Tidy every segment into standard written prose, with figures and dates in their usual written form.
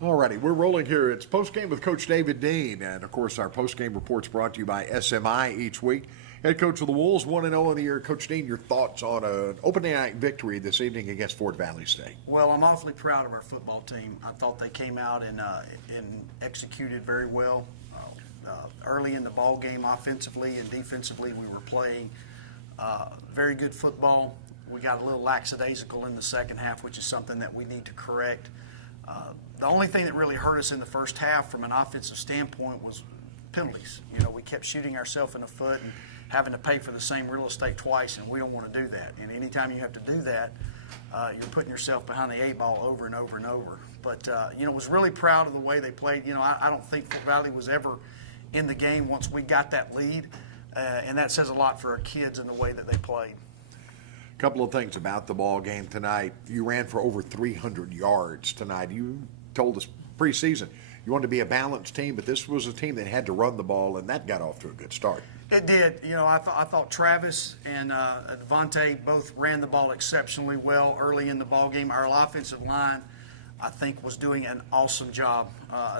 Alrighty, we're rolling here. It's Postgame with Coach David Dean. And, of course, our postgame report's brought to you by SMI each week. Head coach of the Wolves, 1-0 in the year. Coach Dean, your thoughts on an opening night victory this evening against Fort Valley State? Well, I'm awfully proud of our football team. I thought they came out and executed very well. Early in the ball game, offensively and defensively, we were playing very good football. We got a little lackadaisical in the second half, which is something that we need to correct. The only thing that really hurt us in the first half from an offensive standpoint was penalties. You know, we kept shooting ourselves in the foot and having to pay for the same real estate twice, and we don't want to do that. And anytime you have to do that, you're putting yourself behind the eight ball over and over and over. But, was really proud of the way they played. I don't think Fort Valley was ever in the game once we got that lead, and that says a lot for our kids and the way that they played. A couple of things about the ball game tonight. You ran for over 300 yards tonight. You told us preseason you wanted to be a balanced team, but this was a team that had to run the ball, and that got off to a good start. It did. I thought Travis and Devontae both ran the ball exceptionally well early in the ball game. Our offensive line, I think, was doing an awesome job.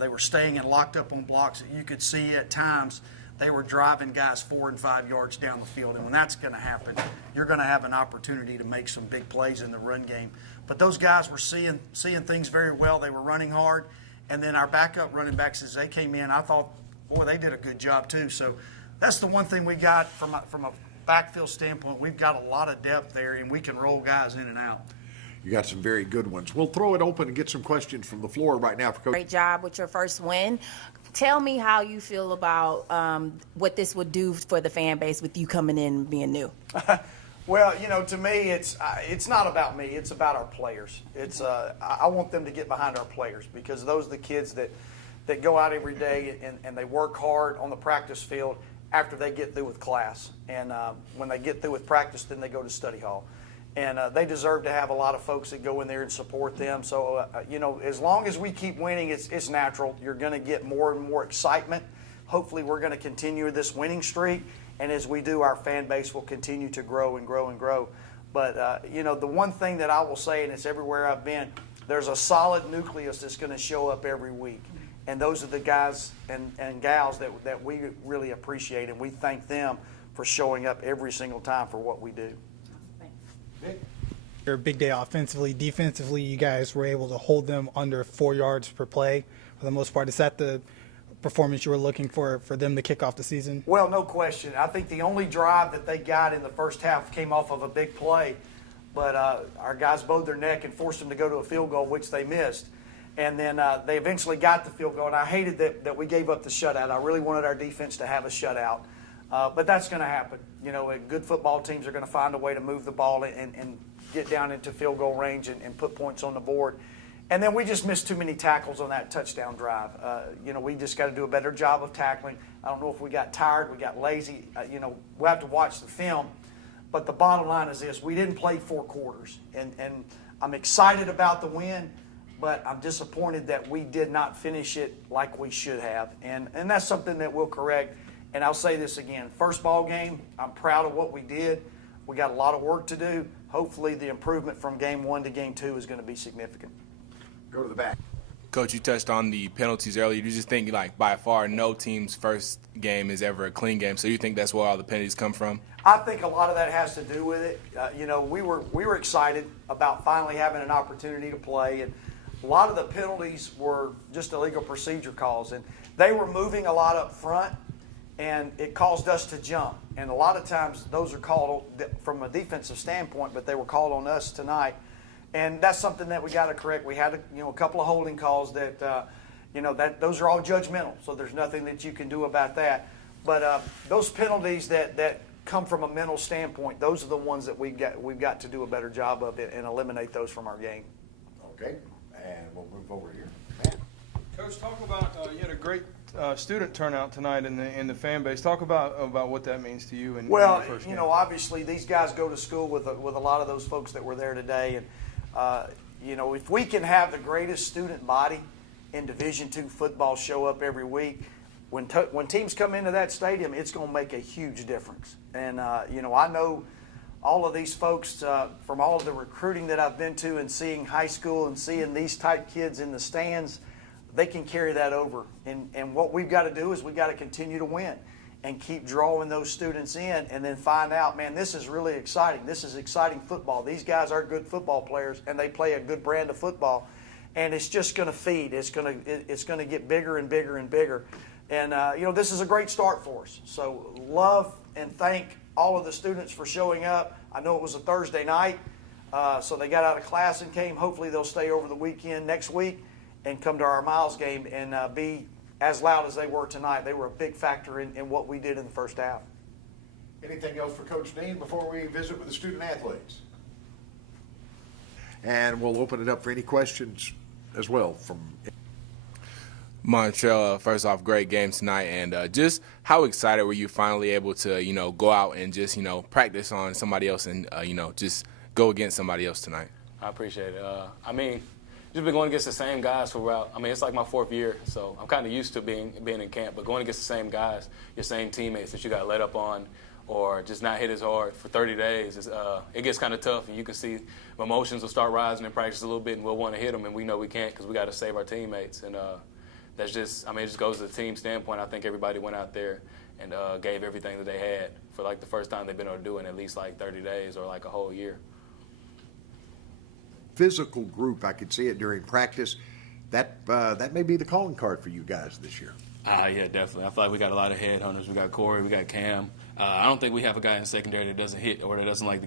They were staying and locked up on blocks. You could see at times they were driving guys 4 and 5 yards down the field. And when that's going to happen, you're going to have an opportunity to make some big plays in the run game. But those guys were seeing things very well. They were running hard. And then our backup running backs, as they came in, I thought, boy, they did a good job too. So that's the one thing we got from a backfield standpoint. We've got a lot of depth there, and we can roll guys in and out. You got some very good ones. We'll throw it open and get some questions from the floor right now for Coach. Great job with your first win. Tell me how you feel about what this would do for the fan base with you coming in and being new. Well, to me, it's not about me. It's about our players. I want them to get behind our players because those are the kids that go out every day and they work hard on the practice field after they get through with class. And when they get through with practice, then they go to study hall. And they deserve to have a lot of folks that go in there and support them. So, as long as we keep winning, it's natural. You're going to get more and more excitement. Hopefully, we're going to continue this winning streak. And as we do, our fan base will continue to grow and grow and grow. But, the one thing that I will say, and it's everywhere I've been, there's a solid nucleus that's going to show up every week. And those are the guys and gals that we really appreciate. And we thank them for showing up every single time for what we do. A big day offensively. Defensively, you guys were able to hold them under 4 yards per play for the most part. Is that the performance you were looking for them to kick off the season? Well, no question. I think the only drive that they got in the first half came off of a big play, but our guys bowed their neck and forced them to go to a field goal, which they missed. And then they eventually got the field goal, and I hated that we gave up the shutout. I really wanted our defense to have a shutout. But that's going to happen. Good football teams are going to find a way to move the ball and get down into field goal range and put points on the board. And then we just missed too many tackles on that touchdown drive. We just got to do a better job of tackling. I don't know if we got tired, we got lazy. We'll have to watch the film. But the bottom line is this: we didn't play 4 quarters. And I'm excited about the win, but I'm disappointed that we did not finish it like we should have. And that's something that we'll correct. And I'll say this again, first ball game, I'm proud of what we did. We got a lot of work to do. Hopefully the improvement from game 1 to game 2 is going to be significant. Go to the back. Coach, you touched on the penalties earlier. You just think, by far, no team's first game is ever a clean game. So you think that's where all the penalties come from? I think a lot of that has to do with it. We were excited about finally having an opportunity to play, and a lot of the penalties were just illegal procedure calls, and they were moving a lot up front. And it caused us to jump. And a lot of times those are called from a defensive standpoint, but they were called on us tonight. And that's something that we got to correct. We had a couple of holding calls that, that those are all judgmental. So there's nothing that you can do about that. But those penalties that come from a mental standpoint, those are the ones that we've got to do a better job of it and eliminate those from our game. Okay, and we'll move over here. Matt. Coach, talk about you had a great student turnout tonight in the fan base. Talk about what that means to you. In the first game. Obviously these guys go to school with a lot of those folks that were there today, and if we can have the greatest student body in Division II football show up every week, when teams come into that stadium, it's going to make a huge difference. And I know all of these folks from all of the recruiting that I've been to and seeing high school and seeing these type kids in the stands. they can carry that over. And what we've got to do is we've got to continue to win and keep drawing those students in, and then find out, man, this is really exciting. This is exciting football. These guys are good football players, and they play a good brand of football. And it's just going to feed. It's going to get bigger and bigger and bigger. And, this is a great start for us. So love and thank all of the students for showing up. I know it was a Thursday night, so they got out of class and came. Hopefully they'll stay over the weekend next week and come to our Miles game and be as loud as they were tonight. They were a big factor in what we did in the first half. Anything else for Coach Dean before we visit with the student athletes? And we'll open it up for any questions as well from Montreal. First off, great game tonight, and just how excited were you finally able to, go out and just, practice on somebody else and, just go against somebody else tonight? I appreciate it. Just been going against the same guys throughout. It's like my 4th year, so I'm kind of used to being in camp. But going against the same guys, your same teammates that you got let up on, or just not hit as hard for 30 days, it gets kind of tough. And you can see emotions will start rising in practice a little bit, and we'll want to hit them, and we know we can't because we got to save our teammates. And that's just, it just goes to the team standpoint. I think everybody went out there and gave everything that they had for like the first time they've been able to do it in at least like 30 days or like a whole year. physical group. I could see it during practice. That may be the calling card for you guys this year. Yeah, definitely. I feel like we got a lot of headhunters. We got Corey, we got Cam. I don't think we have a guy in secondary that doesn't hit or that doesn't like to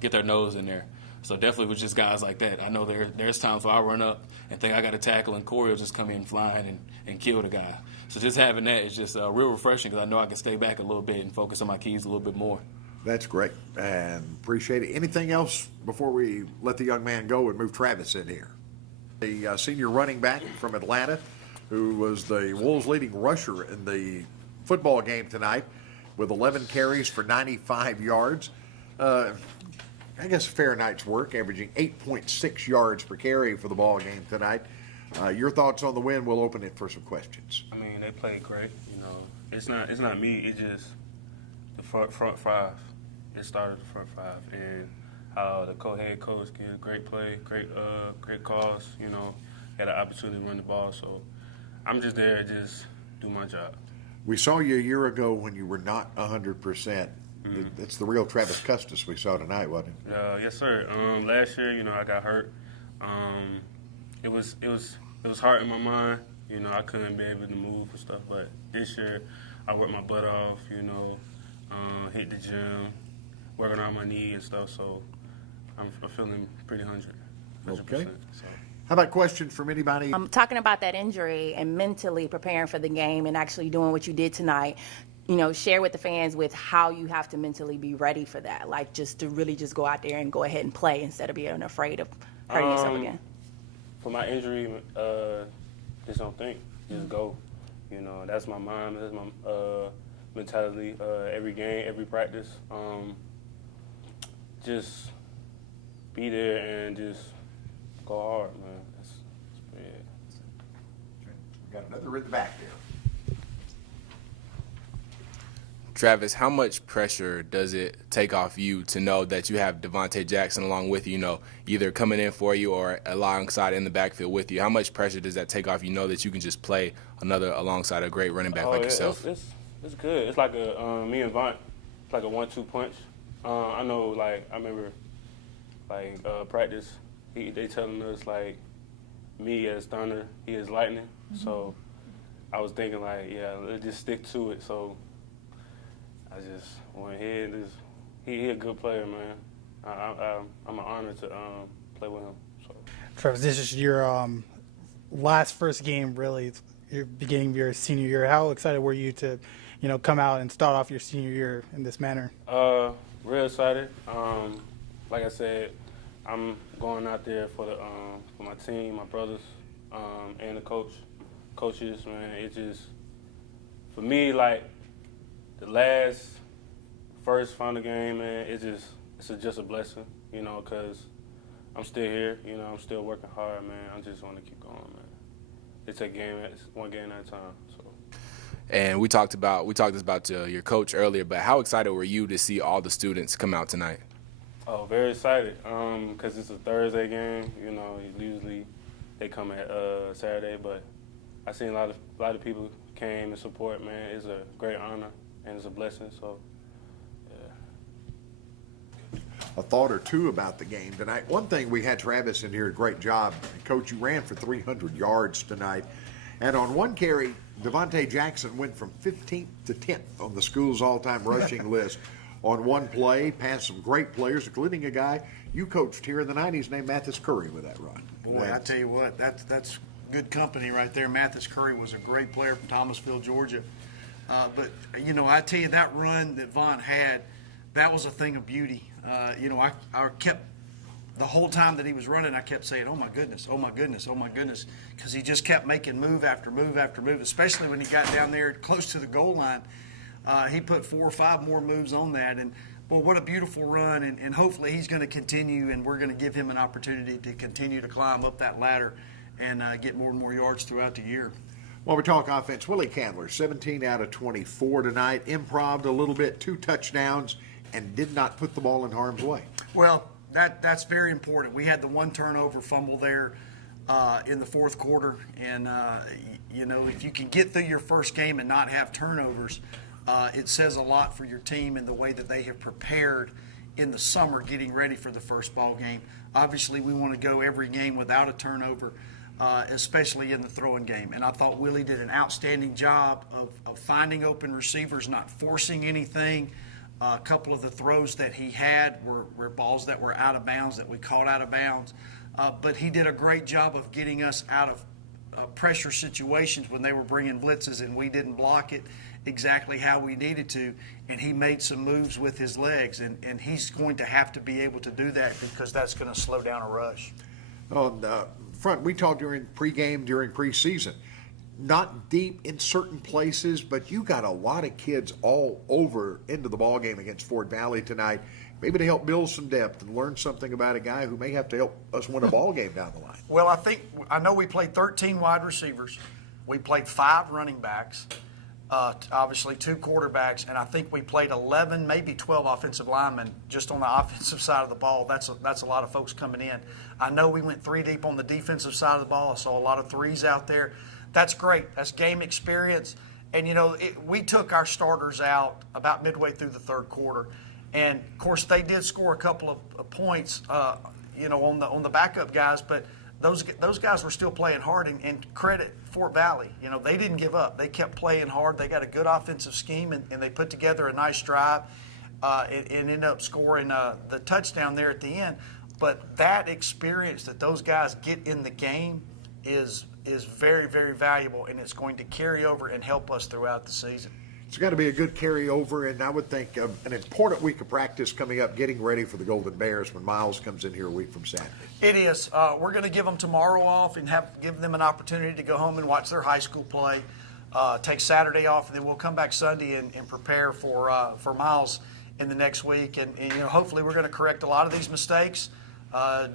get their nose in there. So definitely with just guys like that. I know there's times where I run up and think I got to tackle, and Corey will just come in flying and kill the guy. So just having that is just real refreshing because I know I can stay back a little bit and focus on my keys a little bit more. That's great, and appreciate it. Anything else before we let the young man go and move Travis in here? The senior running back from Atlanta, who was the Wolves' leading rusher in the football game tonight with 11 carries for 95 yards. I guess a fair night's work, averaging 8.6 yards per carry for the ball game tonight. Your thoughts on the win? We'll open it for some questions. I mean, they played great. You know, it's not me. It's just the front five. It started the front five, and how the co-head coach gave great play, great calls. You know, had an opportunity to run the ball. So I'm just there to just do my job. We saw you a year ago when you were not 100%. It's the real Travis Custis we saw tonight, wasn't it? Yes, sir. Last year, I got hurt. It was hard in my mind. I couldn't be able to move and stuff. But this year, I worked my butt off. Hit the gym, working on my knee and stuff. So I'm feeling pretty 100%. Okay. So. How about questions from anybody? Talking about that injury and mentally preparing for the game and actually doing what you did tonight, share with the fans with how you have to mentally be ready for that, like just to really just go out there and go ahead and play instead of being afraid of hurting yourself again. For my injury, just don't think, just go. That's my mind, that's my mentality. Every game, every practice, just be there and just go hard, man. That's pretty it. We got another in the back there. Travis, how much pressure does it take off you to know that you have Devontae Jackson along with you, either coming in for you or alongside in the backfield with you? How much pressure does that take off you know that you can just play another alongside a great running back like yourself? It's good. It's like me and Vaughn, it's like a 1-2 punch. I know, I remember, practice, they telling us, me as thunder, he is lightning. Mm-hmm. So I was thinking, let's just stick to it. So I just went ahead. He a good player, man. I'm an honor to play with him. So. Travis, this is your first game, really, your beginning of your senior year. How excited were you to, come out and start off your senior year in this manner? Real excited. Like I said, I'm going out there for my team, my brothers, and the coaches. Man, it just for me the first final game, man. It's just a blessing, because I'm still here. I'm still working hard, man. I just want to keep going, man. It's one game at a time. So. And we talked about your coach earlier, but how excited were you to see all the students come out tonight? Oh, very excited, because it's a Thursday game. Usually they come at Saturday, but I seen a lot of people came and support. Man, it's a great honor and it's a blessing. So. A thought or two about the game tonight. One thing, we had Travis in here, a great job. Coach, you ran for 300 yards tonight. And on one carry, Devontae Jackson went from 15th to 10th on the school's all-time rushing list on one play, past some great players, including a guy you coached here in the 90s named Mathis Curry with that run. Boy, I tell you what, that's good company right there. Mathis Curry was a great player from Thomasville, Georgia. But, you know, I tell you, that run that Vaughn had, that was a thing of beauty. You know, I kept, the whole time that he was running, I kept saying, oh my goodness, oh my goodness, oh my goodness, because he just kept making move after move after move, especially when he got down there close to the goal line. He put 4 or 5 more moves on that, and boy, what a beautiful run, and hopefully he's going to continue, and we're going to give him an opportunity to continue to climb up that ladder and get more and more yards throughout the year. While we talk offense, Willie Candler, 17 out of 24 tonight, improv'd a little bit, 2 touchdowns, and did not put the ball in harm's way. Well, that's very important. We had the 1 turnover fumble there in the fourth quarter, and you know, if you can get through your first game and not have turnovers, it says a lot for your team and the way that they have prepared in the summer getting ready for the first ball game. Obviously, we want to go every game without a turnover, especially in the throwing game. And I thought Willie did an outstanding job of finding open receivers, not forcing anything. A couple of the throws that he had were balls that were out of bounds, that we caught out of bounds. But he did a great job of getting us out of pressure situations when they were bringing blitzes and we didn't block it exactly how we needed to. And he made some moves with his legs, and he's going to have to be able to do that because that's going to slow down a rush. On the front, we talked during pregame, during preseason. Not deep in certain places, but you got a lot of kids all over into the ball game against Fort Valley tonight, maybe to help build some depth and learn something about a guy who may have to help us win a ball game down the line. Well, I know we played 13 wide receivers. We played 5 running backs, obviously 2 quarterbacks, and I think we played 11, maybe 12 offensive linemen just on the offensive side of the ball. That's a lot of folks coming in. I know we went 3 deep on the defensive side of the ball. I saw a lot of threes out there. That's great. That's game experience. And, you know, we took our starters out about midway through the third quarter. And, of course, they did score a couple of points, you know, on the backup guys. But those guys were still playing hard. And credit Fort Valley. You know, they didn't give up. They kept playing hard. They got a good offensive scheme, and they put together a nice drive and ended up scoring the touchdown there at the end. But that experience that those guys get in the game is very, very valuable, and it's going to carry over and help us throughout the season. It's got to be a good carryover, and I would think an important week of practice coming up, getting ready for the Golden Bears when Miles comes in here a week from Saturday. It is. We're going to give them tomorrow off and give them an opportunity to go home and watch their high school play. Take Saturday off, and then we'll come back Sunday and prepare for Miles in the next week. And you know, hopefully we're going to correct a lot of these mistakes.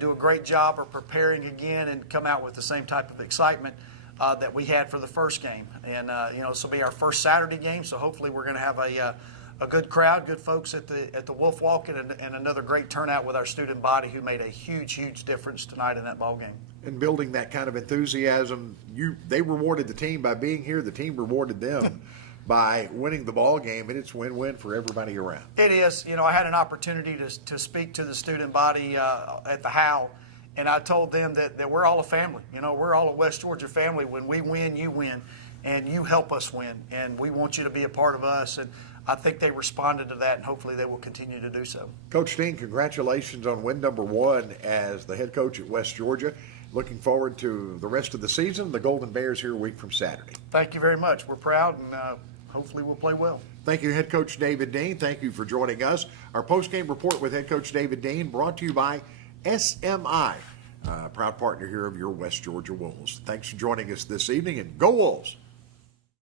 Do a great job of preparing again and come out with the same type of excitement that we had for the first game. And, you know, this will be our first Saturday game, so hopefully we're going to have a good crowd, good folks at the Wolf Walk, and another great turnout with our student body who made a huge, huge difference tonight in that ball game. And building that kind of enthusiasm, they rewarded the team by being here. The team rewarded them by winning the ball game, and it's win-win for everybody around. It is. You know, I had an opportunity to speak to the student body at the Howe, and I told them that we're all a family. You know, we're all a West Georgia family. When we win, you win, and you help us win, and we want you to be a part of us. And I think they responded to that, and hopefully they will continue to do so. Coach Dean, congratulations on win number 1 as the head coach at West Georgia. Looking forward to the rest of the season. The Golden Bears here a week from Saturday. Thank you very much. We're proud, and hopefully we'll play well. Thank you, Head Coach David Dean. Thank you for joining us. Our post-game report with Head Coach David Dean brought to you by SMI, proud partner here of your West Georgia Wolves. Thanks for joining us this evening, and go Wolves!